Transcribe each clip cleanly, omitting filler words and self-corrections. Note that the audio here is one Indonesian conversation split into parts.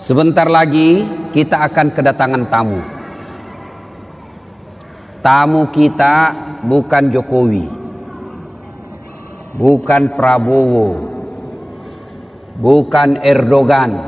Sebentar lagi kita akan kedatangan tamu. Tamu kita bukan Jokowi, bukan Prabowo, bukan Erdogan,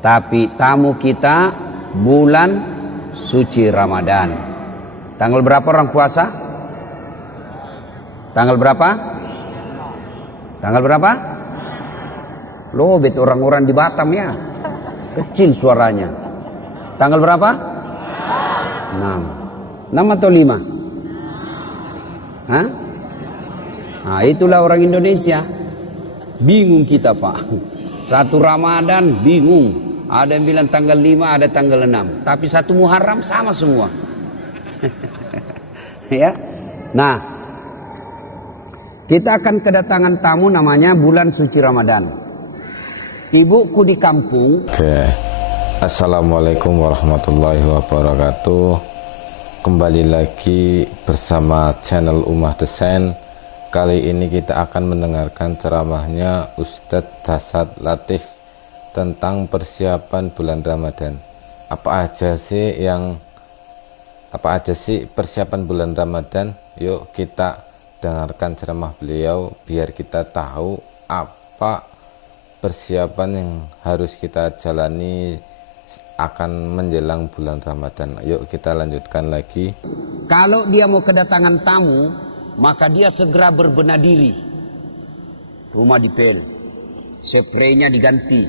tapi tamu kita bulan suci Ramadan. Tanggal berapa orang puasa? Tanggal berapa? Tanggal berapa? Lobet orang-orang di Batam ya. Kecil suaranya. Tanggal berapa? 6. 6 atau 5? Hah? Nah, itulah orang Indonesia. Bingung kita, Pak. Satu Ramadan bingung. Ada yang bilang tanggal 5, ada tanggal 6. Tapi satu Muharram sama semua. Ya. Nah, kita akan kedatangan tamu namanya bulan suci Ramadan. Ibuku di kampung. Oke. Assalamualaikum warahmatullahi wabarakatuh. Kembali lagi bersama channel Ummah Desain. Kali ini kita akan mendengarkan ceramahnya Ustadz Dasad Latif tentang persiapan bulan Ramadan. Apa aja sih persiapan bulan Ramadan? Yuk kita dengarkan ceramah beliau biar kita tahu apa persiapan yang harus kita jalani akan menjelang bulan Ramadan. Yuk kita lanjutkan lagi. Kalau dia mau kedatangan tamu, maka dia segera berbenah diri. Rumah dipel, spraynya diganti,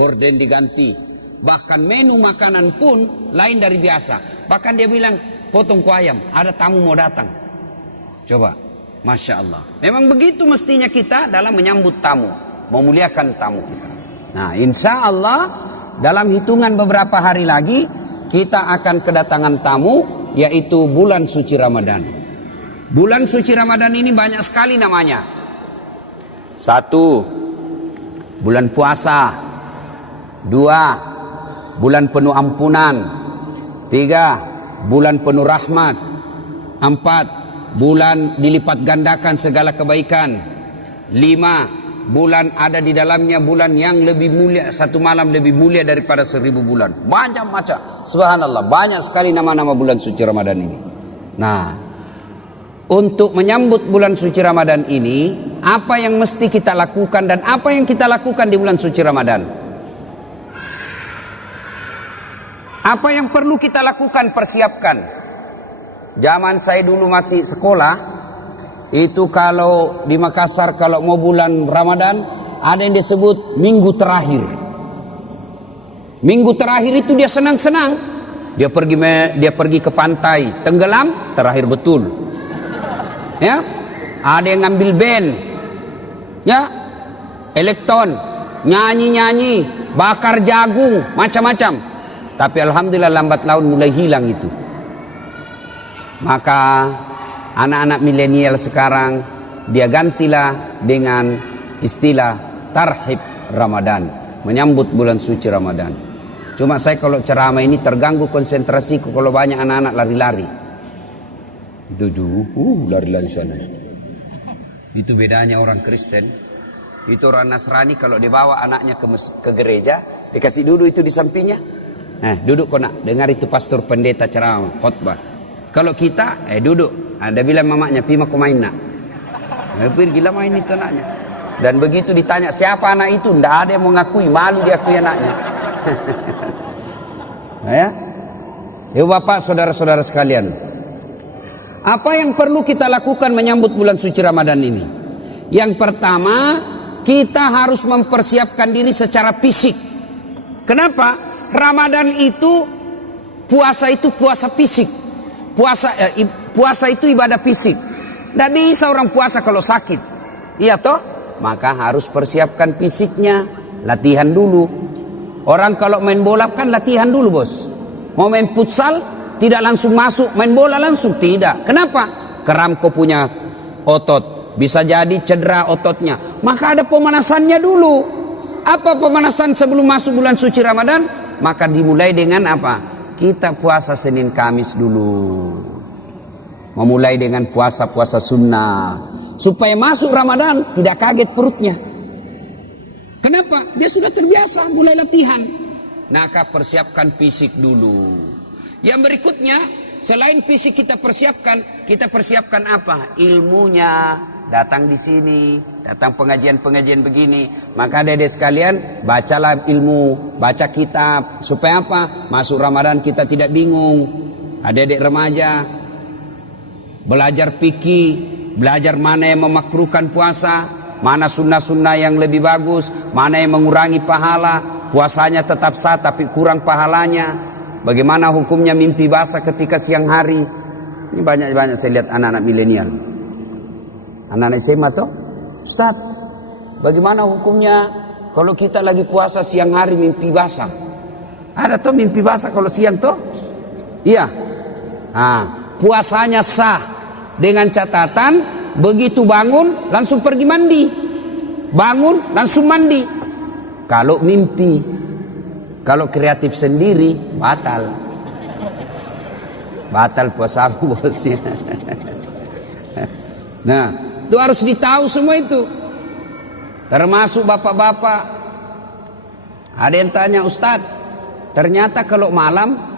gorden diganti, bahkan menu makanan pun lain dari biasa. Bahkan dia bilang, potong kue ayam, ada tamu mau datang. Coba, Masya Allah. Memang begitu mestinya kita dalam menyambut tamu, memuliakan tamu kita. Nah, insya Allah dalam hitungan beberapa hari lagi kita akan kedatangan tamu, yaitu bulan suci Ramadan. Bulan suci Ramadan ini banyak sekali namanya. 1. Bulan puasa. 2. Bulan penuh ampunan. 3. Bulan penuh rahmat. 4. Bulan dilipat gandakan segala kebaikan. 5. Bulan ada di dalamnya bulan yang lebih mulia, satu malam lebih mulia daripada 1000 bulan. Banyak macam, subhanallah, banyak sekali nama-nama bulan suci Ramadan ini. Nah, untuk menyambut bulan suci Ramadan ini, apa yang mesti kita lakukan dan apa yang kita lakukan di bulan suci Ramadan? Apa yang perlu kita lakukan, persiapkan? Zaman saya dulu masih sekolah, itu kalau di Makassar kalau mau bulan Ramadan ada yang disebut minggu terakhir. Minggu terakhir itu dia senang-senang. Dia pergi ke pantai, tenggelam, terakhir betul. Ya, ada yang ngambil band, ya, elektron, nyanyi-nyanyi, bakar jagung, macam-macam. Tapi alhamdulillah lambat laun mulai hilang itu. Maka anak-anak milenial sekarang dia gantilah dengan istilah tarhib Ramadan, menyambut bulan suci Ramadan. Cuma saya kalau ceramah ini terganggu konsentrasiku kalau banyak anak-anak lari-lari. Lari-lari sana. Itu bedanya orang Kristen. Itu orang Nasrani kalau dibawa anaknya ke gereja, dikasih duduk itu di sampingnya. Nah, duduk kau nak dengar itu pastor pendeta ceramah khotbah. Kalau kita duduk. Ada bilang mamanya, "Pima kau main nak?" Pergi gila main itu anaknya. Dan begitu ditanya siapa anak itu, tidak ada yang mau ngakui, malu diakui anaknya. Ya, ya Bapak, saudara-saudara sekalian, apa yang perlu kita lakukan menyambut bulan suci Ramadan ini? Yang pertama, kita harus mempersiapkan diri secara fisik. Kenapa? Ramadan itu puasa fisik. Puasa itu ibadah fisik. Tidak bisa orang puasa kalau sakit. Iya toh? Maka harus persiapkan fisiknya. Latihan dulu. Orang kalau main bola kan latihan dulu, bos. Mau main futsal tidak langsung masuk main bola langsung, tidak. Kenapa? Keram kau punya otot, bisa jadi cedera ototnya. Maka ada pemanasannya dulu. Apa pemanasan sebelum masuk bulan suci Ramadan? Maka dimulai dengan apa? Kita puasa Senin Kamis dulu. Memulai dengan puasa-puasa sunnah. Supaya masuk Ramadan tidak kaget perutnya. Kenapa? Dia sudah terbiasa, mulai latihan. Maka persiapkan fisik dulu. Yang berikutnya, selain fisik kita persiapkan apa? Ilmunya. Datang di sini, datang pengajian-pengajian begini. Maka adik-adik sekalian, bacalah ilmu, baca kitab. Supaya apa? Masuk Ramadan kita tidak bingung. Adik-adik remaja, belajar fikih, belajar mana yang memakruhkan puasa, mana sunnah-sunnah yang lebih bagus, mana yang mengurangi pahala, puasanya tetap sah tapi kurang pahalanya. Bagaimana hukumnya mimpi basah ketika siang hari? Ini banyak-banyak saya lihat anak-anak milenial. Anak-anak SMA tuh, Ustaz, bagaimana hukumnya kalau kita lagi puasa siang hari mimpi basah? Ada tuh mimpi basah kalau siang tuh? Iya. Puasanya sah dengan catatan begitu bangun langsung pergi mandi. Bangun langsung mandi. Kalau mimpi, kalau kreatif sendiri batal. Batal puasamu bosnya. Nah, itu harus ditahu semua itu. Termasuk bapak-bapak. Ada yang tanya, Ustaz, ternyata kalau malam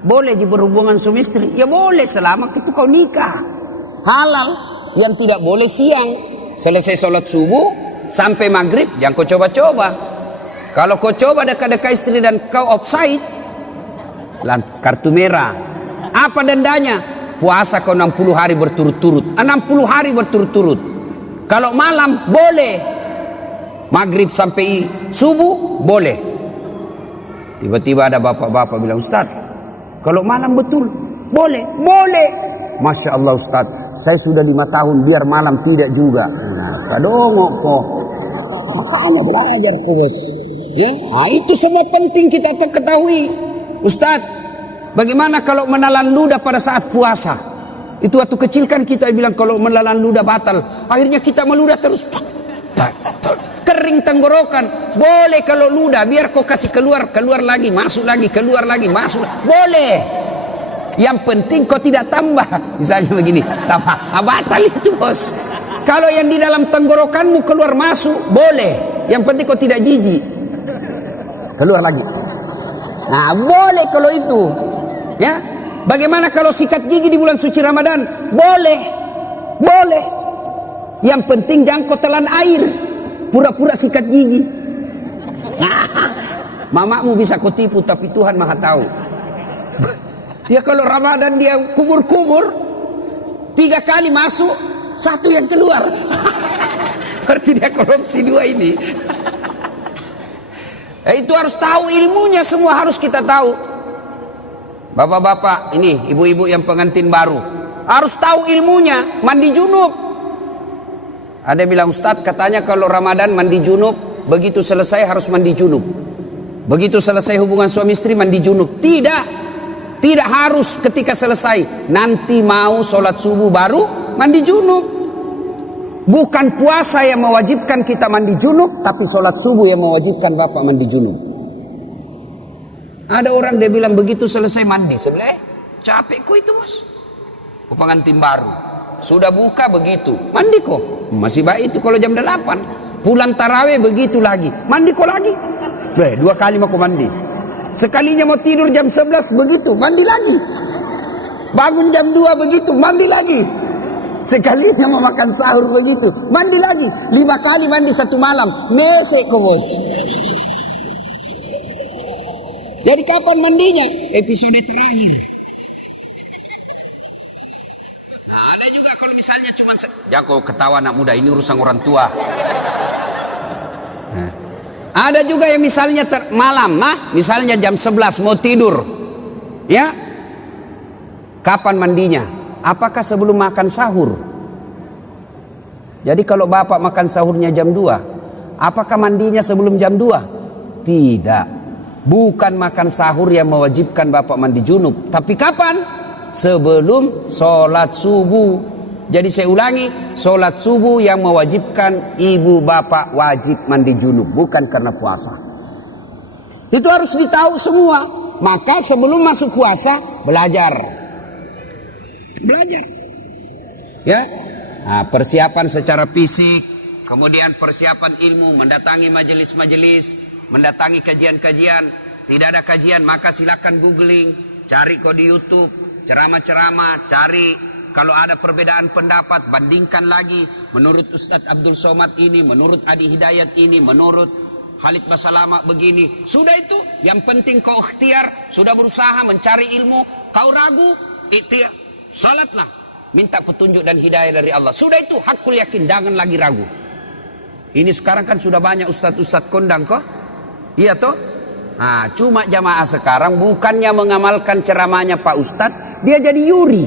boleh berhubungan suami istri. Ya boleh selama itu kau nikah. Halal. Yang tidak boleh siang. Selesai sholat subuh sampai maghrib jangan kau coba-coba. Kalau kau coba dekat-dekat istri dan kau offside, kartu merah. Apa dendanya? Puasa kau 60 hari berturut-turut. 60 hari berturut-turut. Kalau malam boleh. Maghrib sampai subuh boleh. Tiba-tiba ada bapak-bapak bilang, Ustaz, kalau malam betul boleh. Boleh. Masya Allah Ustaz, saya sudah 5 tahun biar malam tidak juga. Nah, kadongok kok. Makanya belajar kok bos. Ya, itu semua penting kita ketahui. Ustaz, bagaimana kalau menelan ludah pada saat puasa? Itu waktu kecil kan kita bilang kalau menelan ludah batal. Akhirnya kita meludah terus. Kering tenggorokan. Boleh kalau ludah, biar kau kasih keluar lagi, masuk lagi, keluar lagi, masuk. Boleh. Yang penting kau tidak tambah. Misalnya begini, tambah. Batal itu bos. Kalau yang di dalam tenggorokanmu keluar masuk, boleh. Yang penting kau tidak jijik. Keluar lagi. Nah, boleh kalau itu. Ya. Bagaimana kalau sikat gigi di bulan suci Ramadan? Boleh. Boleh. Yang penting jangan kau telan air. Pura-pura sikat gigi. Nah, mamamu bisa kau tipu tapi Tuhan Maha tahu. Dia kalau Ramadan dia kumur-kumur 3 kali masuk, 1 yang keluar. Berarti dia korupsi 2 ini. Itu harus tahu ilmunya, semua harus kita tahu. Bapak-bapak, ini ibu-ibu yang pengantin baru, harus tahu ilmunya, mandi junub. Ada bilang, Ustaz, katanya kalau Ramadan mandi junub, begitu selesai harus mandi junub. Begitu selesai hubungan suami istri mandi junub. Tidak. Tidak harus ketika selesai. Nanti mau sholat subuh baru mandi junub. Bukan puasa yang mewajibkan kita mandi junub, tapi sholat subuh yang mewajibkan bapak mandi junub. Ada orang dia bilang begitu selesai mandi. Sebelah, capekku itu bos. Ku pengantin baru. Sudah buka begitu. Mandi kok. Masih baik itu kalau jam 8. Pulang tarawih begitu lagi. Mandi kok lagi. 2 kali mau mandi. Sekalinya mau tidur jam 11 begitu. Mandi lagi. Bangun jam 2 begitu. Mandi lagi. Sekalinya mau makan sahur begitu. Mandi lagi. 5 kali mandi 1 malam. Mesek kok bos. Jadi kapan mandinya? Episode terakhir. Nah, ada juga kalau misalnya cuma ya kok ketawa anak muda, ini urusan orang tua. Nah, ada juga yang misalnya malam, misalnya jam 11 mau tidur. Ya. Kapan mandinya? Apakah sebelum makan sahur? Jadi kalau bapak makan sahurnya jam 2, apakah mandinya sebelum jam 2? Tidak. Bukan makan sahur yang mewajibkan bapak mandi junub. Tapi kapan? Sebelum sholat subuh. Jadi saya ulangi, sholat subuh yang mewajibkan ibu bapak wajib mandi junub. Bukan karena puasa. Itu harus ditahu semua. Maka sebelum masuk puasa, belajar. Belajar. Ya. Nah, persiapan secara fisik. kemudian persiapan ilmu, mendatangi majelis-majelis, mendatangi kajian-kajian. Tidak ada kajian, maka silakan googling, cari kok di YouTube, ceramah-ceramah, cari. Kalau ada perbedaan pendapat, bandingkan lagi. Menurut Ustadz Abdul Somad ini, menurut Adi Hidayat ini, menurut Khalid Basalama begini. Sudah itu, yang penting kau ikhtiar, sudah berusaha mencari ilmu, kau ragu, ikhtiar, salatlah. Minta petunjuk dan hidayah dari Allah. Sudah itu, hakul yakin, jangan lagi ragu. Ini sekarang kan sudah banyak ustadz-ustadz kondang kok. Iya toh? Nah, cuma jamaah sekarang bukannya mengamalkan ceramahnya Pak Ustadz, dia jadi yuri.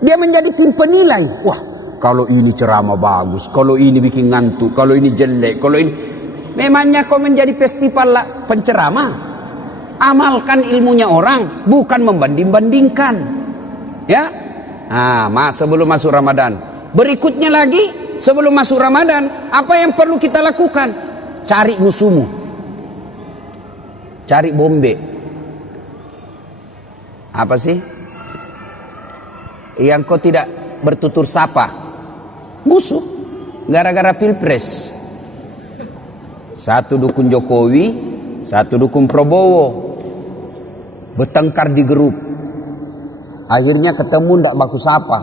Dia menjadi tim penilai. Wah, kalau ini ceramah bagus, kalau ini bikin ngantuk, kalau ini jelek, kalau ini... Memangnya kau menjadi festival penceramah? Amalkan ilmunya orang, bukan membanding-bandingkan. Ya? Sebelum masuk Ramadan. Berikutnya lagi, sebelum masuk Ramadan, apa yang perlu kita lakukan? Cari musuhmu. Cari bombe. Apa sih? Yang kau tidak bertutur sapa. Musuh. Gara-gara pilpres. Satu dukung Jokowi, satu dukung Prabowo. Bertengkar di grup. Akhirnya ketemu ndak baku sapa.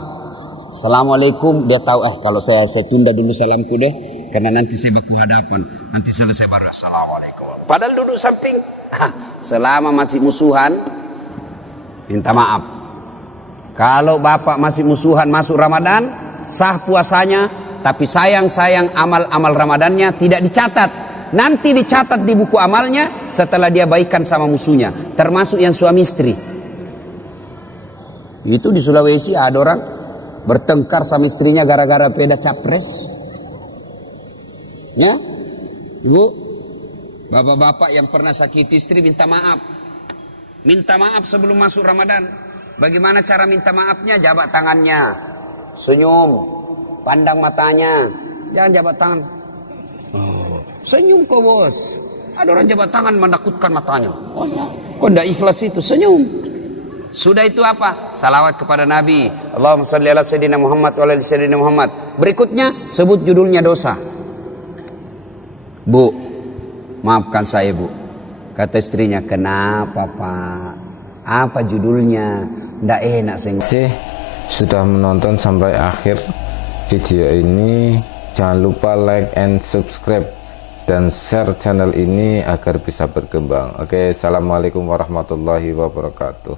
Assalamualaikum, dia tahu kalau saya tunda dulu salamku deh, karena nanti saya baku hadapan. Nanti selesai baru assalamualaikum. Padahal duduk samping. Selama masih musuhan, minta maaf. Kalau bapak masih musuhan masuk Ramadan, sah puasanya, tapi sayang amal-amal Ramadannya tidak dicatat. Nanti dicatat di buku amalnya setelah dia baikan sama musuhnya, termasuk yang suami istri. Itu di Sulawesi ada orang bertengkar sama istrinya gara-gara beda capres. Ya, ibu, bapak-bapak yang pernah sakiti istri minta maaf. Minta maaf sebelum masuk Ramadan. Bagaimana cara minta maafnya? Jabat tangannya, senyum, pandang matanya, jangan jabat tangan. Oh, senyum kok bos. Ada orang jabat tangan menakutkan matanya. Oh ya, kok tidak ikhlas itu, senyum. Sudah itu apa? Salawat kepada Nabi. Allahumma shalli ala sayyidina Muhammad wa ala sayyidina Muhammad. Berikutnya sebut judulnya dosa. Bu, maafkan saya bu. Kata istrinya, kenapa pak? Apa judulnya? Nggak enak saya. Sudah menonton sampai akhir video ini. Jangan lupa like and subscribe dan share channel ini agar bisa berkembang. Oke, assalamualaikum warahmatullahi wabarakatuh.